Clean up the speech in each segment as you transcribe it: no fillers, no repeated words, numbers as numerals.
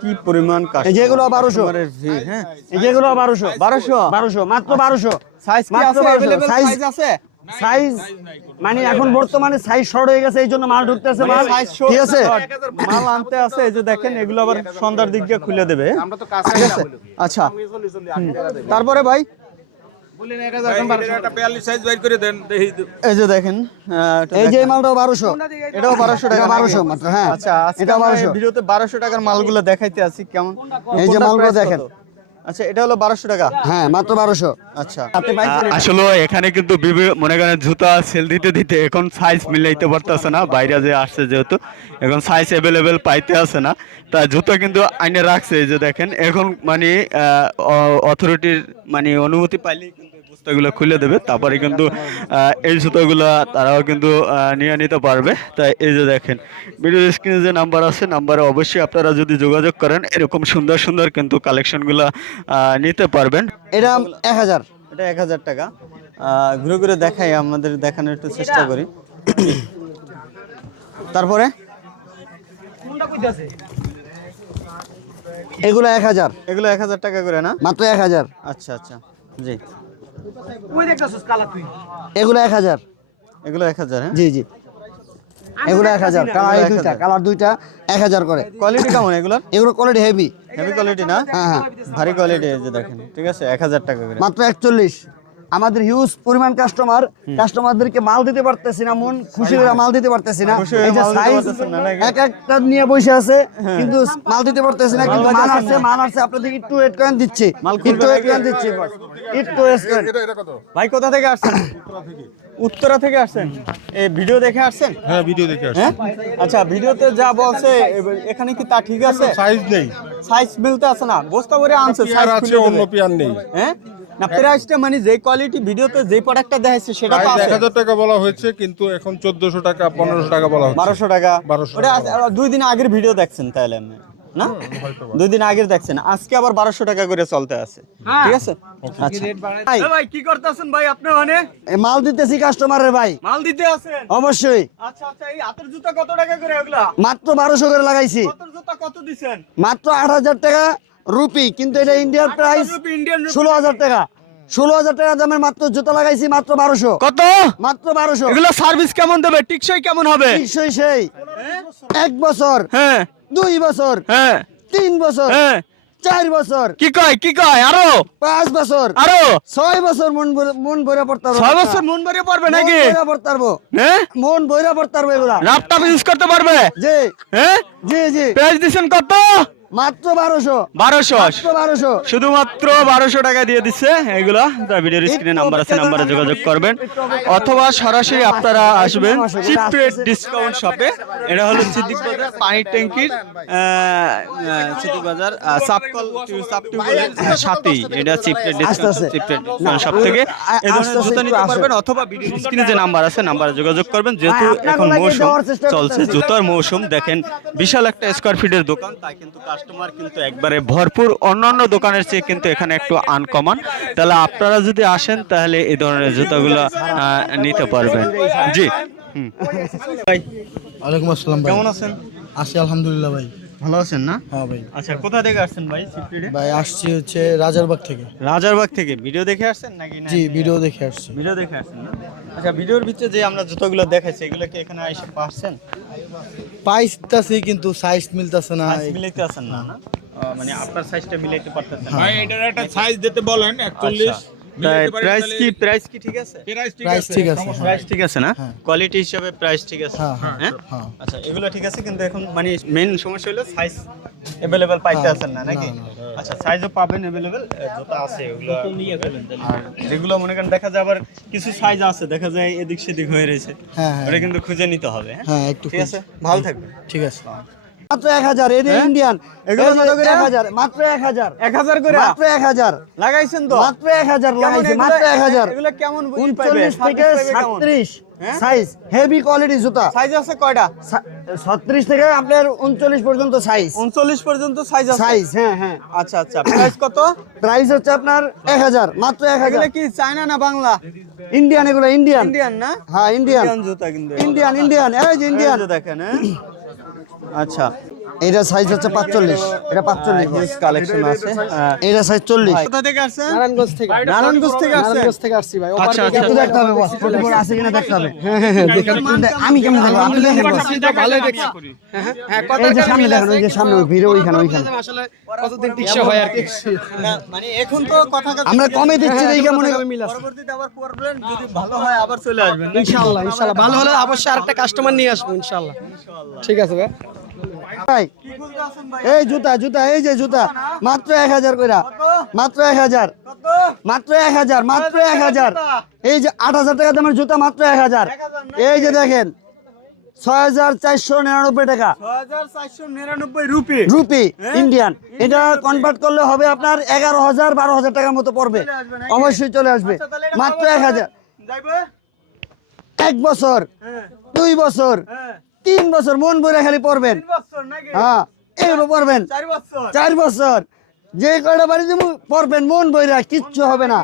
কি পরিমাণ এই যেগুলো 1200, হ্যাঁ এই যেগুলো 1200, 1200 মাত্র 1200। সাইজ কি মাত্র আছে 1200, अवेलेबल সাইজ আছে? সাইজ মানে এখন বর্তমানে সাইজ শর্ট হয়ে গেছে, এই জন্য মাল ঢুকতেছে মাল, ঠিক আছে মাল আনতে আছে। এই যে দেখেন এগুলো আবার সন্ধ্যার দিক দিয়ে খুলে দেবে। আমরা তো কাছে আচ্ছা তারপরে ভাই বলেন 1000 একটা 42 সাইজ বাইর করে দেন দেখি। এই যে দেখেন এই যে মালটাও 1200, এটাও 1200 টাকা, 1200 মাত্র। হ্যাঁ আচ্ছা আজকে এটা আমরা 1200 এই ভিডিওতে 1200 টাকার মালগুলো দেখাইতে আছি কেমন। এই যে কোনটার মালগুলো price দেখেন। কত? আচ্ছা এটা হলো 1200 টাকা। হ্যাঁ মাত্র 1200। আচ্ছা আসলে এখানে কিন্তু মনে করেন জুতা সেল দিতে দিতে এখন সাইজ মিলাইতে পারতেছে না, বাইরে যে আসছে যেহেতু এখন সাইজ অ্যাভেলেবেল পাইতে আছে না, তা জুতা কিন্তু আইনে রাখছে। এই যে দেখেন এখন মানে অথরিটির মানে অনুমতি পাইলেই কিন্তু বস্তাগুলো খুলে দেবে, তারপরে কিন্তু এই জুতাগুলো তারাও কিন্তু নিয়ে নিতে পারবে। তাই এই যে দেখেন ভিডিও স্ক্রিনে যে নাম্বার আছে, নাম্বারে অবশ্যই আপনারা যদি যোগাযোগ করেন এরকম সুন্দর সুন্দর কিন্তু কালেকশনগুলো নিতে পারবেন। এটা 1000। এটা 1000 টাকা। ঘুরে ঘুরে দেখাই, আমাদের দেখানোর একটু চেষ্টা করি। তারপরে এগুলো 1000, এগুলো 1000 টাকা করে না? মাত্র 1000। আচ্ছা আচ্ছা জি এগুলো 1000, এগুলো 1000। হ্যাঁ জি জি এগুলো 1000, কালার দুইটা, কালার দুইটা 1000 করে। কোয়ালিটি কেমন এগুলোর? এগুলো কোয়ালিটি হেভি। হেভি কোয়ালিটি না? হ্যাঁ হ্যাঁ ভারী কোয়ালিটি। এই যে দেখেন ঠিক আছে 1000 টাকা করে। মাত্র 41। আমাদের হিউজ পরিমাণ কাস্টমারদেরকে মাল দিতে পারতেছি না, মন খুশি করে মাল দিতে পারতেছি না। খুশি হয়ে এই যে মাল দিতে সাইজ পারতেছেন না নাকি? এক একটা নিয়ে বসে আছে কিন্তু মাল দিতে পারতেছি না, কিন্তু মাল আসছে আপনাদের একটু ওয়েট করেন দিচ্ছি, একটু ওয়েট করেন দিচ্ছি, একটু ওয়েট করেন। ভাই কোথা থেকে আসছেন? উত্তরা থেকে আসছেন? এই ভিডিও দেখে আসছেন? হ্যাঁ ভিডিও দেখে আসছি। হ্যাঁ আচ্ছা ভিডিওতে যা বলছে এখানে কি তা ঠিক আছে? সাইজ নেই, সাইজ মিলতে আছে না? বস্তা করে আনছে পেয়ার সাইজ আছে, অন্য পেয়ার নেই। হ্যাঁ না প্রাইসটা মানে যে কোয়ালিটি ভিডিওতে যে প্রোডাক্টটা দেখাইছে সেটা তো প্রাইস আছে। 1000 টাকা বলা হয়েছে, কিন্তু এখন 1400 টাকা 1500 টাকা বলা হচ্ছে। 1200 টাকা। 1200 ওটা 2 দিন আগের ভিডিও দেখছেন তাহলে আপনি না? 2 দিন আগের দেখছেন, আজকে আবার 1200 টাকা করে চলতে আছে, ঠিক আছে? আচ্ছা ভাই ভাই কি করতেছেন ভাই আপনি? মানে এই মাল দিতেছি কাস্টমারের ভাই, মাল দিতে আছেন? অবশ্যই। আচ্ছা আচ্ছা এই হাতের জুতা কত টাকা করে এগুলা? মাত্র 1200 করে লাগাইছি, হাতের জুতা কত দিবেন? মাত্র 8000 টাকা রুপি, কিন্তু এটা ইন্ডিয়ান প্রাইস ইন্ডিয়ান 16000 টাকা। 16000 টাকা দামের মাত্র জুতা লাগাইছি, মাত্র 1200। কত? মাত্র 1200। এগুলো সার্ভিস কেমন দেবে? টিকসই কেমন হবে? টিকসই সেই 1 বছর, হ্যাঁ 2 বছর, হ্যাঁ 3 বছর, হ্যাঁ 4 বছর, কি কয় আরো 5 বছর, আরো 6 বছর মন ভরে পড়তে পারবো। 6 বছর মন ভরে পড়বে নাকি? মন ভরে পড়তে পারবো, হ্যাঁ মন ভরে পড়তে পারবো এগুলা। ল্যাপটপ ইউজ করতে পারবে? জি হ্যাঁ জি জি প্রাইস দিছেন কত? মাত্র 1200। 1200। মাত্র 1200। শুধুমাত্র 1200 টাকা দিয়ে দিচ্ছে এগুলো। ভিডিওর স্ক্রিনে নাম্বার আছে, নাম্বারে যোগাযোগ করবেন অথবা সরাসরি আপনারা আসবেন চিপ রেট ডিসকাউন্ট শপে। এটা হলো সিদ্দিক বাজার পানির ট্যাঙ্কির সিদ্দিক বাজার সাবকল সাবটিউবের সাথেই। এটা চিপ রেট ডিসকাউন্ট শপ থেকে এই ধরনের জুতা নিতে পারবেন, অথবা ভিডিওর স্ক্রিনে যে নাম্বার আছে নাম্বারে যোগাযোগ করবেন। যেহেতু এখন মৌসুম চলছে, জুতার মৌসুম, দেখেন বিশাল একটা স্কয়ার ফিটের দোকান, তাই কিন্তু কাস্টমার কিন্তু একবারে ভরপুর। অন্যান্য দোকানের চেয়ে কিন্তু এখানে একটু আনকমন। তাহলে আপনারা যদি আসেন তাহলে এই ধরনের জুতাগুলো নিতে পারবেন। জি ভাই ওয়ালাইকুম আসসালাম ভাই, কেমন আছেন? আছি আলহামদুলিল্লাহ ভাই। ভালো আছেন না? হ্যাঁ ভাই। আচ্ছা কোথা থেকে আসছেন ভাই? সিপ্রিডে ভাই আসছি হচ্ছে রাজারবাগ থেকে। রাজারবাগ থেকে ভিডিও দেখে আসছেন নাকি? জি ভিডিও দেখে আসছি। ভিডিও দেখে আসছেন না? আচ্ছা ভিডিওর ভিতরে যে আমরা জুতোগুলো দেখাইছি এগুলো কি এখানে এসে পাচ্ছেন? পাইতাছি কিন্তু সাইজ মিলতাছে না। সাইজ মিলাইতে আছেন না? না মানে আপনার সাইজটা মিলাইতে পারতেছেন না। ভাই এটার একটা সাইজ দিতে বলেন 41। প্রাইস কি ঠিক আছে? প্রাইস ঠিক আছে। প্রাইস ঠিক আছে না? কোয়ালিটি হিসাবে প্রাইস ঠিক আছে। হ্যাঁ, হ্যাঁ হ্যাঁ। আচ্ছা এগুলো ঠিক আছে, কিন্তু এখন মানে মেইন সমস্যা হলো সাইজ अवेलेबल পাইতে আছেন না নাকি? আচ্ছা সাইজও পাবেন अवेलेबल, যত আছে ওগুলো নিয়ে ফেলেন। আর যেগুলো মনে করেন দেখা যায় আবার কিছু সাইজ আছে দেখা যায় এদিক সেদিক হয়ে রয়েছে, হ্যাঁ হ্যাঁ ওটা কিন্তু খুঁজে নিতে হবে। হ্যাঁ একটু ঠিক আছে ভালো থাকবেন। ঠিক আছে। মাত্র 1000। এটা ইন্ডিয়ান, এগুলো কত করে? 1000, মাত্র 1000। 1000 করে মাত্র 1000 লাগাইছেন তো? মাত্র 1000 লাগাইছি, মাত্র 1000। এগুলো কেমন 39 থেকে 37 সাইজ, হেভি কোয়ালিটি জুতা। সাইজ আছে কয়টা? 36 থেকে আপনার 39 পর্যন্ত সাইজ। 39 পর্যন্ত সাইজ আছে। সাইজ হ্যাঁ হ্যাঁ। আচ্ছা আচ্ছা প্রাইস কত? প্রাইস হচ্ছে আপনার 1000, মাত্র 1000। এগুলো কি চায়না না বাংলা? ইন্ডিয়ান, এগুলো ইন্ডিয়ান। ইন্ডিয়ান না? হ্যাঁ ইন্ডিয়ান, জুতা কিন্তু ইন্ডিয়ান, ইন্ডিয়ান, এই যে ইন্ডিয়ান দেখেন। হ্যাঁ আচ্ছা এটা সাইজ হচ্ছে 45, এটা 45 হিউজ কালেকশন আছে। এটা সাইজ 40। কোথা থেকে আসছেন? নারায়ণগঞ্জ থেকে নারায়ণগঞ্জ থেকে আসছেন? নারায়ণগঞ্জ থেকে আসছি ভাই। আচ্ছা আচ্ছা একটু দেখতে হবে বস, ছোট বড় আছে কিনা দেখতে হবে। আমি কেমন দেখবো, আপনি দেখেন বস। ভালোই দেখছি। হ্যাঁ, এই যে সামনে দেখেন, ওই যে সামনে ওই ভিড় ওইখানে আসলে কতদিন টিকসই হয় আর কি। মানে এখন তো কথা আমরা কমে দিচ্ছি এই কেমন পরবর্তীতে আবার করবেন, যদি ভালো হয় আবার চলে আসবেন। ইনশাআল্লাহ ইনশাআল্লাহ ভালো হলে অবশ্যই আরেকটা কাস্টমার নিয়ে আসবো ইনশাআল্লাহ। ঠিক আছে ভাই। ভাই। এই জুতা জুতা, এই যে জুতা মাত্র 1000 কইরা, মাত্র 1000, মাত্র 1000, মাত্র 1000। এই যে 8000 টাকা দামের জুতা মাত্র 1000। এই যে দেখেন 6499 টাকা 6499 রুপি। Rupee Indian. এটা কনভার্ট করলে হবে আপনার 11000 12000 টাকার মতো পড়বে। অবশ্যই চলে আসবে মাত্র 1000। যাইবে? 1 বছর, 2 বছর, 3 বছর মন ভরে খালি পড়বেন। 3 বছর নাকি? হ্যাঁ, এইভাবে পড়বেন 4 বছর। 4 বছর। যে কয়টা বাড়ি দিব পড়বেন মন ভরে, কিচ্ছু হবে না।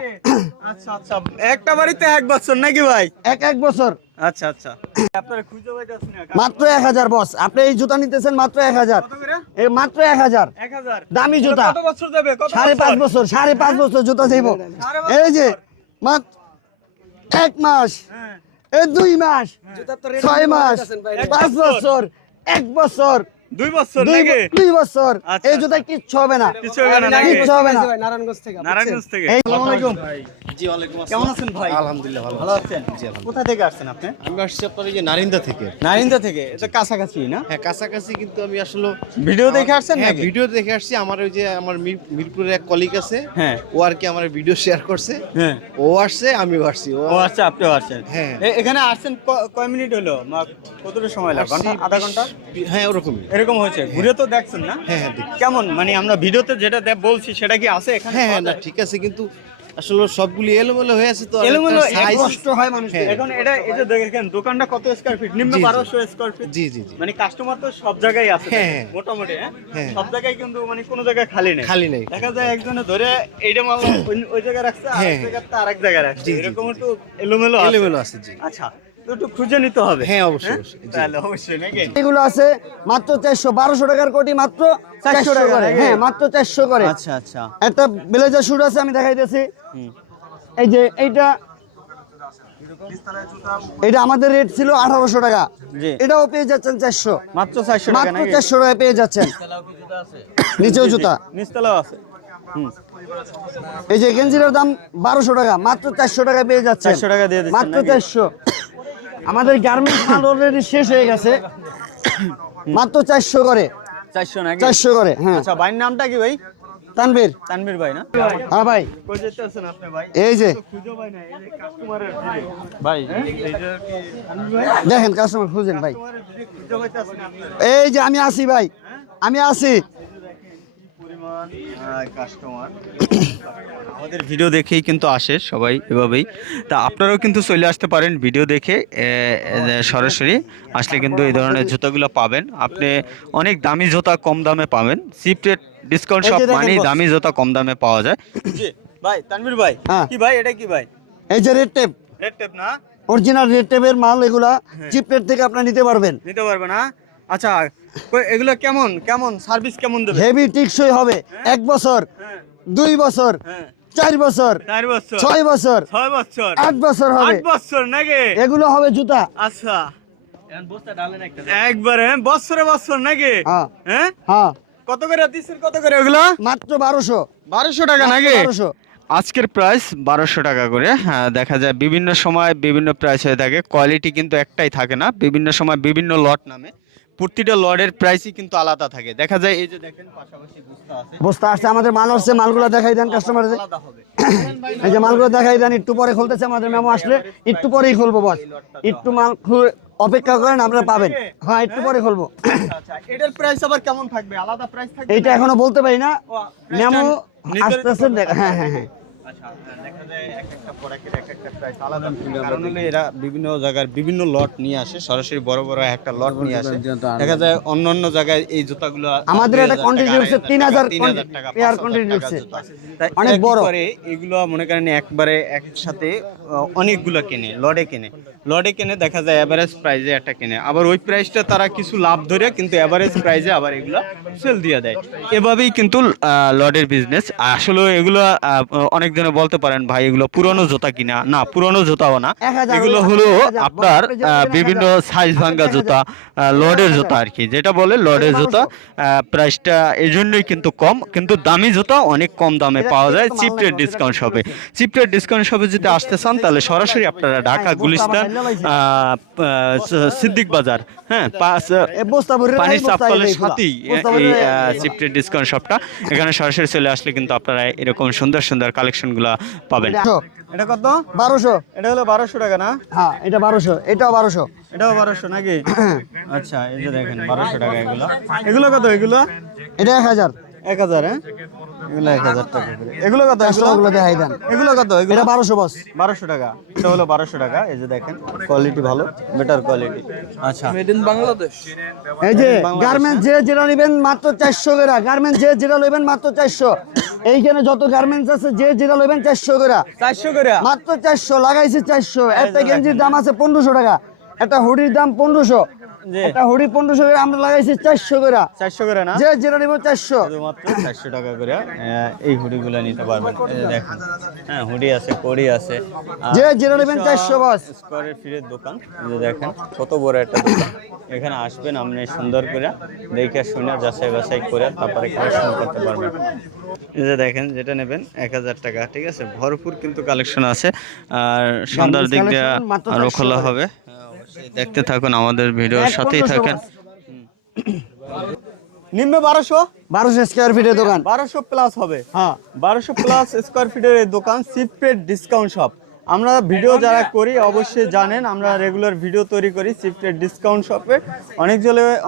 আচ্ছা আচ্ছা, একটা বাড়িতে 1 বছর নাকি ভাই? এক বছর আচ্ছা আচ্ছা। আপনারা খুঁজে পাইতেছেন না? মাত্র 1000 বস। আপনি এই জুতা নিতেছেন মাত্র 1000। কত করে? এই মাত্র 1000 1000 দামি জুতা। কত বছর যাবে? কত 5.5 বছর, 5.5 বছর জুতা যাইব। এই যে মাত্র 1 মাস, হ্যাঁ। এই 2 মাস, 6 মাস, 5 বছর, 1 বছর, 2 বছর নাকি? 2 বছর। আচ্ছা, এই জুতা কিচ্ছু হবে না, কিছু হবে না নাকি? কিচ্ছু হবে না। নারায়ণগঞ্জ থেকে। নারায়ণগঞ্জ থেকে। এই আসসালামু আলাইকুম। জি ওয়ালাইকুম কেমন আসসালাম। আছেন ভাই? আলহামদুলিল্লাহ ভালো ভালো আছেন? কোথা থেকে আসছেন আপনি? আমি আসছি আপনার এই যে নারিন্দা থেকে। নারিন্দা থেকে। এটা কাছাকাছি না? হ্যাঁ কাছাকাছি, কিন্তু আমি আসলে ভিডিও দেখে আসছেন হ্যাঁ নাকি? ভিডিও দেখে আসছি। আমার ওই যে আমার মিরপুরের এক কলিগ আছে, হ্যাঁ। ও আর কি আমার ভিডিও শেয়ার করছে। হ্যাঁ। ও আসছে, আমিও আসছি। ও আচ্ছা, আপনিও আসছেন। হ্যাঁ। এখানে আসছেন কয় মিনিট হলো? কতটা সময় লাগবে? আসছি আধা ঘন্টা? হ্যাঁ ওরকমই। এরকম হয়েছে? ঘুরে তো দেখছেন না? হ্যাঁ হ্যাঁ দেখি। কেমন মানে আমরা ভিডিওতে যেটা বলছি সেটা কি আছে এখানে? হ্যাঁ হ্যাঁ না ঠিক আছে, কিন্তু আসলে সবগুলি এলোমেলো হয়ে আছে তো। এলোমেলো, সাইজ কষ্ট হয় মানুষের। হ্যাঁ। এখন এটা এই যে দেখেন দোকানটা কত স্কয়ার ফিট? নিম্ন জি, জি। 1200 স্কয়ার ফিট। জি জি জি মানে কাস্টমার তো সব জায়গায় আছে, হ্যাঁ, দেখেন, হ্যাঁ। মোটামুটি হ্যাঁ? হ্যাঁ। সব জায়গায় কিন্তু মানে কোনো জায়গায় খালি নেই। খালি নেই। দেখা যায় একজনে ধরে এইটা মাল ওই জায়গায় রাখছে, আর হ্যাঁ, এক জায়গায় তো আরেক জায়গায় রাখছে, জি, জি, এরকম জি, একটু এলোমেলো আছে। এলোমেলো আছে জি। আচ্ছা, তো একটু খুঁজে নিতে হবে। হ্যাঁ অবশ্যই অবশ্যই জি। তাহলে অবশ্যই নাকি? এগুলো আছে মাত্র 400, 1200 টাকার কোটি মাত্র 400 টাকা করে। নাকি? হ্যাঁ, মাত্র 400 করে। আচ্ছা আচ্ছা। একটা ব্লেজার শুট আছে, আমি দেখাইতেছি। এই যে এইটা, এটা আমাদের রেট ছিল 1800 টাকা। জি। এটাও পেয়ে যাচ্ছেন 400, মাত্র 400 টাকা মাত্র নাকি? 400 টাকায় পেয়ে যাচ্ছেন। নিচেও জুতা। নিচতলাও আছে। এই যে গেঞ্জিটার দাম 1200 টাকা, মাত্র 400 টাকায় পেয়ে যাচ্ছেন। 400 টাকা দিয়ে দিচ্ছেন মাত্র নাকি? 400। আমাদের গার্মেন্টস মাল অলরেডি শেষ হয়ে গেছে, মাত্র 400 করে। 400 নাকি? 400 করে, হ্যাঁ। আচ্ছা, ভাইয়ের নামটা কি ভাই? তানভীর। তানভীর ভাই না? হ্যাঁ ভাই, কই যেতেছেন আপনি ভাই? এই যে খুঁজে পাই না, এই যে কাস্টমারের ভিড়ে। ভাই, এইটা কি তানভীর ভাই? দেখেন কাস্টমার খুঁজেন ভাই। কাস্টমারের ভিড়ে খুঁজে পাইতেছেন আপনি? এই যে আমি আছি ভাই, আমি আছি। পরিমাণ কাস্টমার আমাদের ভিডিও দেখেই কিন্তু আসে সবাই এভাবেই। তা আপনারাও কিন্তু চলে আসতে পারেন ভিডিও দেখে, সরাসরি আসলে কিন্তু এই ধরনের জুতাগুলো পাবেন। আপনি অনেক দামি জুতা কম দামে পাবেন। চিপ রেট ডিসকাউন্ট এই যে শপ দেখেন মানেই boss। দামি জুতা কম দামে পাওয়া যায়। জি ভাই, তানভীর ভাই। হ্যাঁ। কি ভাই, এটা কি ভাই? এই যে রেড টেপ, রেড টেপ না? অরিজিনাল রেড টেপের মাল, এগুলা চিপ রেট থেকে আপনারা নিতে পারবেন। নিতে পারবে না? আচ্ছা, এগুলো কেমন কেমন সার্ভিস কেমন দেবে? হেভি টিকসই হবে। 1 বছর, হ্যাঁ 2 বছর, হ্যাঁ। 4 বছর, 4 বছর, 6 বছর, 6 বছর, 8 বছর হবে। 8 বছর নাকি? এগুলো হবে জুতা। আচ্ছা, একবারে বছরে বছর নাকি? হ্যাঁ হ্যাঁ, হ্যাঁ, কত করে দিচ্ছেন? কত করে ওগুলো? মাত্র 1200। 1200 টাকা নাকি? 1200। আজকের প্রাইস 1200 টাকা করে। হ্যাঁ, দেখা যায় বিভিন্ন সময় বিভিন্ন প্রাইস হয়ে থাকে, কোয়ালিটি কিন্তু একটাই থাকে না, বিভিন্ন সময় বিভিন্ন লট নামে। প্রতিটা লটের প্রাইসই কিন্তু আলাদা থাকে। দেখা যায় এই যে দেখেন পাশাপাশি বস্তা আছে, বস্তা আসছে, আমাদের মাল আসছে, মালগুলো দেখাই দেন কাস্টমারদের। আলাদা হবে। এই যে মালগুলো দেখাই দেন, একটু পরে খুলতেছে, আমাদের মেমো আসলে একটু পরেই খুলবো বস। একটু মাল অপেক্ষা করেন, আপনারা পাবেন। হ্যাঁ, একটু পরে খুলবো। আচ্ছা, এটার প্রাইস আবার কেমন থাকবে? আলাদা প্রাইস থাকবে? এইটা এখনো বলতে পারি না, ও, মেমো নির্ধারিত আসতেছে। হ্যাঁ হ্যাঁ হ্যাঁ, আচ্ছা, দেখা যায় এক একটা প্রোডাক্টের এক একটা প্রাইস আলাদা। কারণ হলো এরা বিভিন্ন জায়গার বিভিন্ন লট নিয়ে আসে, সরাসরি বড় বড় একটা লট নিয়ে আসে। দেখা যায় অন্য অন্য জায়গায় এই জুতাগুলো আমাদের একটা quantity হচ্ছে 3000 টাকা, পেয়ার 5000 quantity টাকা হচ্ছে। জুতা। তাই অনেক এরা কি বড়। করে এগুলো মনে করেন একবারে একসাথে অনেকগুলো কিনে, লটে কিনে দেখা যায় এভারেজ প্রাইসে একটা কিনে, আবার ওই প্রাইসটা তারা কিছু লাভ ধরে কিন্তু এভারেজ প্রাইসে আবার এগুলো সেল দিয়ে দেয়। এভাবেই কিন্তু লটের বিজনেস। আসলে এগুলো অনেকজনে বলতে পারেন ভাই এগুলো পুরনো জুতা কিনা, না পুরনো জুতাও না, 1000 এগুলো হলো 1000 আপনার বড় পেজে বিভিন্ন 1000 সাইজ ভাঙ্গা জুতা, লডের জুতা আর কি, যেটা বলে লডের জুতা। প্রাইসটা এই জন্যই কিন্তু কম, কিন্তু দামি জুতা অনেক কম দামে পাওয়া যায় চিপ রেট ডিসকাউন্ট শপে। চিপ রেট ডিসকাউন্ট শপে যদি আসতে চান তাহলে সরাসরি আপনারা ঢাকা গুলিস্তান সিদ্দিক বাজার, হ্যাঁ পানির চাপতলের সাথেই এই চিপ রেট ডিসকাউন্ট শপটা। এখানে সরাসরি চলে আসলে কিন্তু আপনারা এরকম সুন্দর সুন্দর কালেকশনগুলো পাবেন। এটা কত? 1200। এটা হলো 1200 টাকা না? হ্যাঁ, এটা 1200, এটাও 1200। এটাও 1200 নাকি? আচ্ছা, এই যে দেখেন 1200 টাকা এগুলো। এগুলো কত? এগুলো এটা 1000। 1000, হ্যাঁ? এগুলো 1000 টাকা করে। এগুলো কত? এগুলো দেখাই দেন। এগুলো কত? এগুলো এটা 1200 বস। 1200 টাকা। এটা হলো 1200 টাকা। এই যে দেখেন কোয়ালিটি ভালো, বেটার কোয়ালিটি। আচ্ছা, মেড ইন বাংলাদেশ। এই যে গার্মেন্টস যে যেটা নেবেন মাত্র 400 করে, গার্মেন্টস যে যেটা নেবেন মাত্র 400। এইখানে যত গার্মেন্টস আছে যে যেটা নেবেন 400 করে, 400 করে মাত্র 400 লাগাইছি 400। একটা গেঞ্জির দাম আছে 1500 টাকা, একটা হুডির দাম 1500, জি। একটা হুডি 1500 করে, আমরা লাগাইছি 400 করে। 400 করে না? যে যেটা নিব 400। শুধুমাত্র 400 টাকা করে এই হুডিগুলো নিতে পারবেন। এই যে দেখেন, হ্যাঁ হুডি আছে, কোড়ি আছে। যে যেটা নেবেন 400 বস। স্কয়ারের ফিরের দোকান। এই যে দেখেন কত বড় একটা দোকান। এখানে আসবেন আপনি সুন্দর করে দেখে শুনে যাচাই বাছাই করে তারপরে কালেকশন করতে পারবেন। এই যে দেখেন যেটা নেবেন 1000 টাকা, ঠিক আছে? ভরপুর কিন্তু কালেকশন আছে। আর সন্ধ্যার দিক দিয়ে collection মাত্র আরো 400 খোলা করে। হবে। অবশ্যই দেখতে থাকুন, আমাদের ভিডিওর সাথেই 1500 থাকেন। নিম্ন 1200 স্কয়ার ফিটের দোকান। 1200 প্লাস হবে। হ্যাঁ, 1200 প্লাস স্কয়ার ফিটের এই দোকান চিপ রেট ডিসকাউন্ট শপ। আমরা ভিডিও যারা করি অবশ্যই জানেন, আমরা রেগুলার ভিডিও তৈরি করি চিপ রেট ডিসকাউন্ট শপে।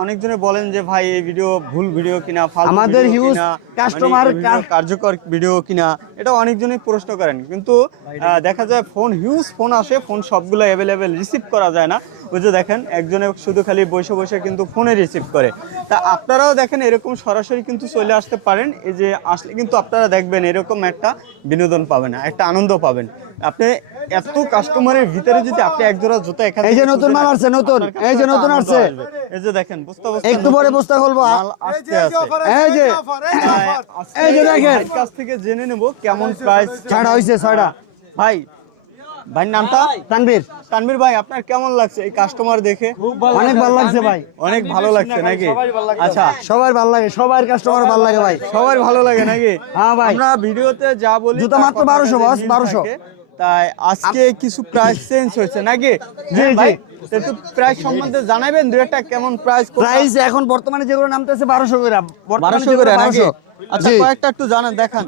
অনেকজনে বলেন যে ভাই এই ভিডিও ভুল ভিডিও কিনা, ফালতু আমাদের ভিডিও হিউজ কিনা, কাস্টমার মানে এই ভিডিও কার্যকর ভিডিও কিনা, এটা অনেকজনই প্রশ্ন করেন। কিন্তু দেখা যায় হিউজ ফোন আসে, ফোন সবগুলো অ্যাভেলেবেল রিসিভ করা যায় না। ওই যে দেখেন একজনে শুধু খালি বসে বসে কিন্তু ফোনে রিসিভ করে। তা আপনারাও দেখেন এরকম সরাসরি কিন্তু চলে আসতে পারেন। এই যে আসলে কিন্তু আপনারা দেখবেন এরকম একটা বিনোদন পাবেন, একটা আনন্দ পাবেন। আপনি এত কাস্টমারের ভিতরে যদি আপনি এক জোড়া জুতা এখানে এই যে নতুন মাল আসছে, নতুন, এই যে নতুন আসছে। এই যে দেখেন বস্তা একটু পরে বস্তা খুলবো। মাল আসতে আছে। এই যে এই যে দেখেন ভাইয়ের কাছ থেকে জেনে নেব কেমন প্রাইস ছাড়া হইছে 6টা। ভাই নামটা? তানভীর। তানভীর ভাই, আপনার কেমন লাগছে এই কাস্টমার দেখে? অনেক ভালো লাগছে ভাই, অনেক ভালো লাগছে নাকি? আচ্ছা, সবার ভালো লাগে, সবার কাস্টমার ভালো লাগে ভাই। সবার ভালো লাগে নাকি? হ্যাঁ ভাই। আমরা ভিডিওতে যা বলি জুতা তার মাত্র কথা 1200 বস, মিল 1200। থাকে। তাই আজকে কিছু প্রাইস চেঞ্জ হয়েছে নাকি? জি, হ্যাঁ ভাই, জি। একটু প্রাইস সম্বন্ধে জানাবেন দুই একটা, কেমন প্রাইস? প্রাইস এখন বর্তমানে যেগুলো নামতেছে 1200 করে, 1200 করে নাকি? 1200। আচ্ছা, জি। কয়েকটা একটু জানান, দেখান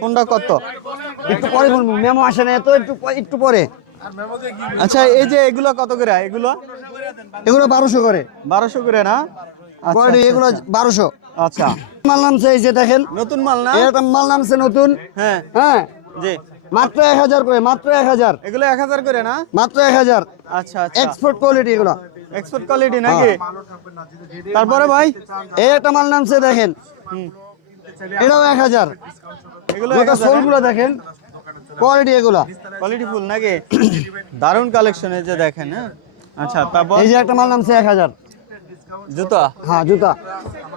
কোনটা কত। একটু পরে বলবো, মেমো আসে না তো, একটু পরে। আচ্ছা, এই যে এগুলো কত করে? এগুলো এগুলো 1200 করে, 1200 করে না? আচ্ছা, কোয়ালিটি এগুলো 1200। আচ্ছা, মাল নামছে এই যে দেখেন, নতুন মাল না? এটা মাল নামছে নতুন। হ্যাঁ হ্যাঁ, জি। মাত্র 1000 করে, মাত্র 1000, এগুলো 1000 করে না? মাত্র 1000। আচ্ছা আচ্ছা, এক্সপোর্ট কোয়ালিটি এগুলো। এক্সপোর্ট কোয়ালিটি নাকি? তারপরে ভাই এই একটা মাল নামছে দেখেন, এটাও 1000। এগুলো এটা সোলগুলো দেখেন, কোয়ালিটি এগুলো। কোয়ালিটি ফুল নাকি? দারুন কালেকশন এই যে দেখেন। হ্যাঁ, আচ্ছা, তারপর এই যে একটা মাল নামছে 1000। জুতা, হ্যাঁ, জুতা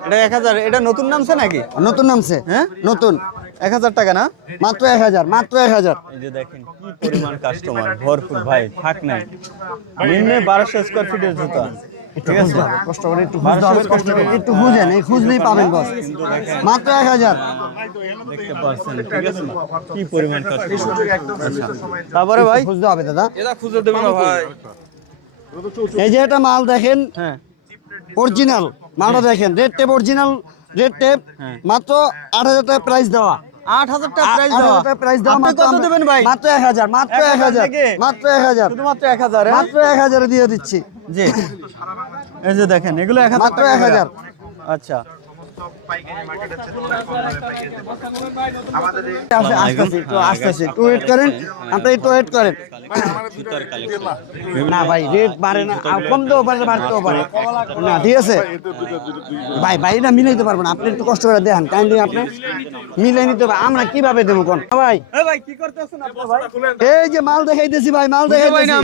এটা 1000। এটা নতুন নামছে নাকি? নতুন নামছে। হ্যাঁ, নতুন 1000 টাকা না? মাত্র 1000, মাত্র 1000। এই যে দেখেন কি পরিমাণ কাস্টমার, ভরপুর ভাই, থাক নাই। নিম্নে 1200 স্কয়ার ফিটের জুতা, ঠিক আছে? কষ্ট করে একটু খুঁজতে হবে, কষ্ট করে একটু খুঁজেন, এই খুঁজলেই পাবেন বস। মাত্র 1000। দেখতে পাচ্ছেন, ঠিক আছে? কি পরিমাণ কাস্টমার। আচ্ছা, তারপরে ভাই খুঁজতে হবে দাদা। এটা খুঁজে দেবে না ভাই। এই যে একটা মাল দেখেন, হ্যাঁ, অরিজিনাল মালটা দেখেন, red tape, original red tape, মাত্র 8000 টাকা প্রাইস দেওয়া। 8000 টাকা প্রাইস 8000 দেওয়া। টাকা প্রাইস দেওয়া। আপনি মাত্র কত দেবেন ভাই? মাত্র 1000, মাত্র 1000, নাকি? মাত্র 1000, শুধুমাত্র 1000 এ? মাত্র 1000 দিয়ে দিচ্ছি। জি, এই যে দেখেন এগুলো 1000 মাত্র টাকা করে। 1000। আচ্ছা, আসতেছি একটু আসতেছি, একটু ওয়েট করেন, আপনি একটু ওয়েট করেন। না ভাই রেট বাড়ে না, আর কমতেও পারে বাড়তেও পারে না, ঠিক আছে ভাই, ভাই এটা মিলাইতে পারবো না, আপনি একটু কষ্ট করে দেখান কাইন্ডলি, আপনি মিলাই নিতে হবে, আমরা কিভাবে দেবো কোন ভাই? এই যে মাল দেখাইতেছি ভাই, মাল দেখাইতেছি,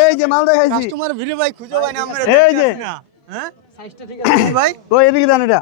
এই যে মাল দেখাইছি, তোমার ভিডিও ভাই খুঁজে পাই না আমরা, এই যে হ্যাঁ ভাই তো এদিকে দেন এটা।